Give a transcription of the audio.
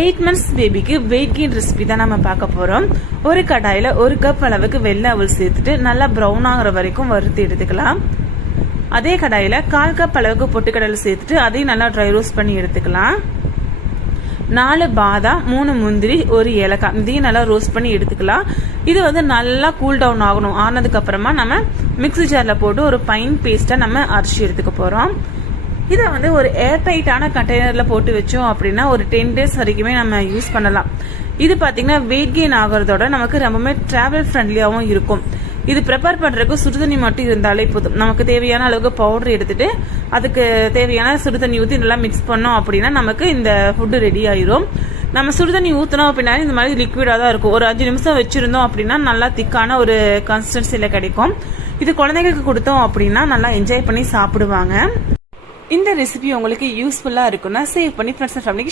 8 months பேபிக்கு weight gain recipe தான் நம்ம பார்க்க போறோம். ஒரு கடாயில 1 கப் அளவுக்கு வெள்ளை அவல் சேர்த்துட்டு நல்லா ப்ரௌன் ஆகிற வரைக்கும் வறுத்து எடுத்துக்கலாம். அதே கடாயில 1/4 கப் அளவுக்கு பொட்டுக்கடலை சேர்த்துட்டு அதையும் நல்லா ட்ரை ரோஸ்ட் பண்ணி எடுத்துக்கலாம். 4 பாதாம், 3 முந்திரி, 1 ஏலக்காய் இதையும் நல்லா ரோஸ்ட் பண்ணி எடுத்துக்கலாம். இது நல்லா கூல் டவுன் ஆகணும். ஆனதுக்கு அப்புறமா நம்ம மிக்ஸி ஜார்ல போட்டு ஒரு பைன் பேஸ்டா நம்ம அரைச்சி எடுத்துக்க போறோம். இதை ஒரு ஏர் டைட்டான கண்டெய்னர்ல போட்டு வச்சோம் அப்படின்னா ஒரு 10 days வரைக்குமே நம்ம யூஸ் பண்ணலாம். இது பாத்தீங்கன்னா வெயிட் கெயின் ஆகிறதோட நமக்கு ரொம்பவே டிராவல் ஃப்ரெண்ட்லியாவும் இருக்கும். இது ப்ரிப்பேர் பண்றதுக்கு சுடுதண்ணி மட்டும் இருந்தாலே போதும். நமக்கு தேவையான அளவுக்கு பவுடர் எடுத்துட்டு அதுக்கு தேவையான சுடுதண்ணி ஊற்றி நல்லா மிக்ஸ் பண்ணோம் அப்படின்னா நமக்கு இந்த ஃபுட்டு ரெடி ஆயிரும். நம்ம சுடுதண்ணி ஊற்றினோம் அப்படின்னா இந்த மாதிரி லிக்விடா தான் இருக்கும். ஒரு 5 நிமிஷம் வச்சிருந்தோம் அப்படின்னா நல்லா திக்கான ஒரு கன்சிஸ்டன்சில கிடைக்கும். இது குழந்தைங்களுக்கு கொடுத்தோம் அப்படின்னா நல்லா என்ஜாய் பண்ணி சாப்பிடுவாங்க. இந்த ரெசிபி உங்களுக்கு யூஸ்ஃபுல்லா இருக்குன்னா சேவ் பண்ணி ஃப்ரெண்ட்ஸ் அண்ட் ஃபேமிலிக்கு